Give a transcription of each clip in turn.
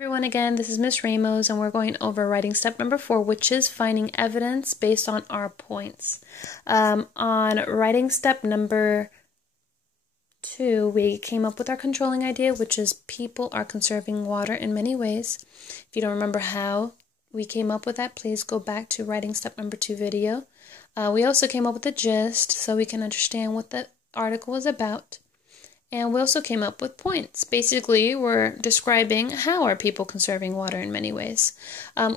Everyone, again, this is Miss Ramos, and we're going over writing step number 4, which is finding evidence based on our points. On writing step number 2, we came up with our controlling idea, which is people are conserving water in many ways. If you don't remember how we came up with that, please go back to writing step number 2 video. We also came up with the gist so we can understand what the article is about. And we also came up with points. Basically, we're describing how are people conserving water in many ways.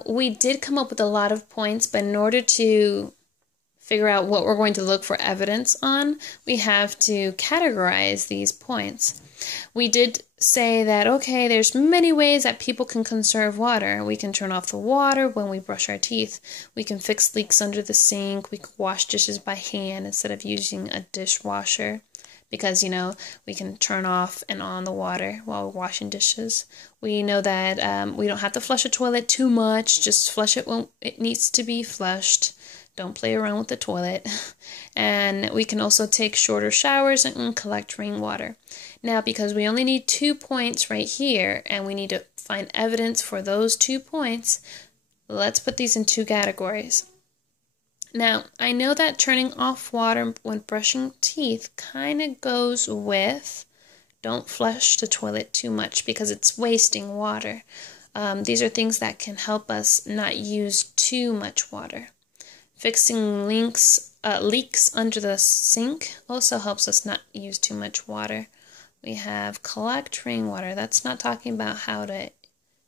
We did come up with a lot of points, but in order to figure out what we're going to look for evidence on, we have to categorize these points. We did say that, okay, there's many ways that people can conserve water. We can turn off the water when we brush our teeth. We can fix leaks under the sink. We can wash dishes by hand instead of using a dishwasher. Because, we can turn off and on the water while we're washing dishes. We know that we don't have to flush a toilet too much. Just flush it when it needs to be flushed. Don't play around with the toilet. And we can also take shorter showers and collect rainwater. Now, because we only need 2 points right here, and we need to find evidence for those 2 points, let's put these in 2 categories. Now, I know that turning off water when brushing teeth kind of goes with don't flush the toilet too much because it's wasting water. These are things that can help us not use too much water. Fixing leaks under the sink also helps us not use too much water. We have collect rainwater. That's not talking about how to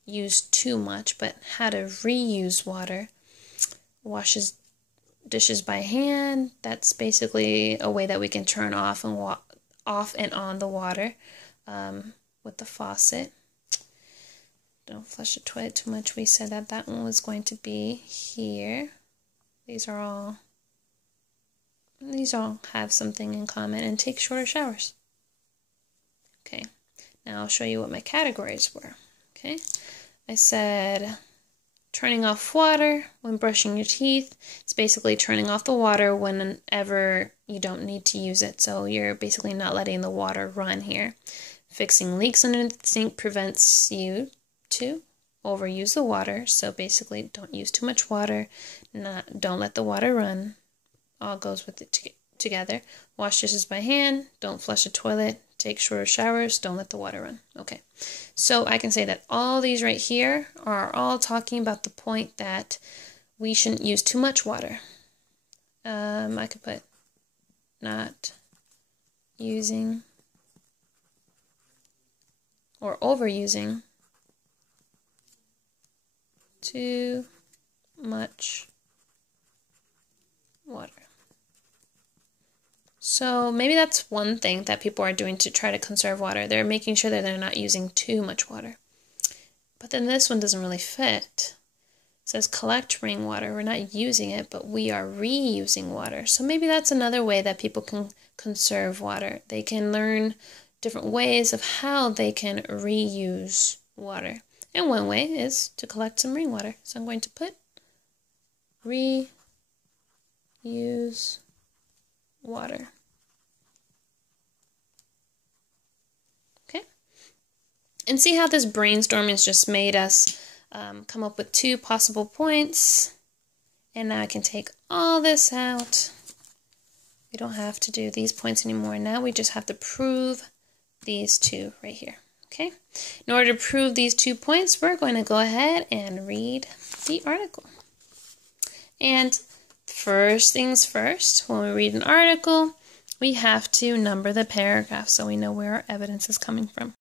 use too much, but how to reuse water. Washes dishes by hand. That's basically a way that we can turn off and on the water with the faucet. Don't flush the toilet too much. We said that one was going to be here. These all have something in common, and take shorter showers. Okay, now I'll show you what my categories were. Okay, I said turning off water when brushing your teeth. It's basically turning off the water whenever you don't need to use it. So you're basically not letting the water run here. Fixing leaks under the sink prevents you to overuse the water. So basically don't use too much water. Don't let the water run. All goes with it together. Wash dishes by hand. Don't flush a toilet. Take shorter showers. Don't let the water run. Okay, so I can say that all these right here are all talking about the point that we shouldn't use too much water. I could put not using or overusing too much water. So maybe that's one thing that people are doing to try to conserve water. They're making sure that they're not using too much water. But then this one doesn't really fit. It says collect rainwater. We're not using it, but we are reusing water. So maybe that's another way that people can conserve water. They can learn different ways of how they can reuse water. And one way is to collect some rainwater. So I'm going to put reuse water. And see how this brainstorming has just made us come up with 2 possible points. And now I can take all this out. We don't have to do these points anymore. Now we just have to prove these 2 right here. Okay? In order to prove these 2 points, we're going to go ahead and read the article. And first things first, when we read an article, we have to number the paragraph so we know where our evidence is coming from.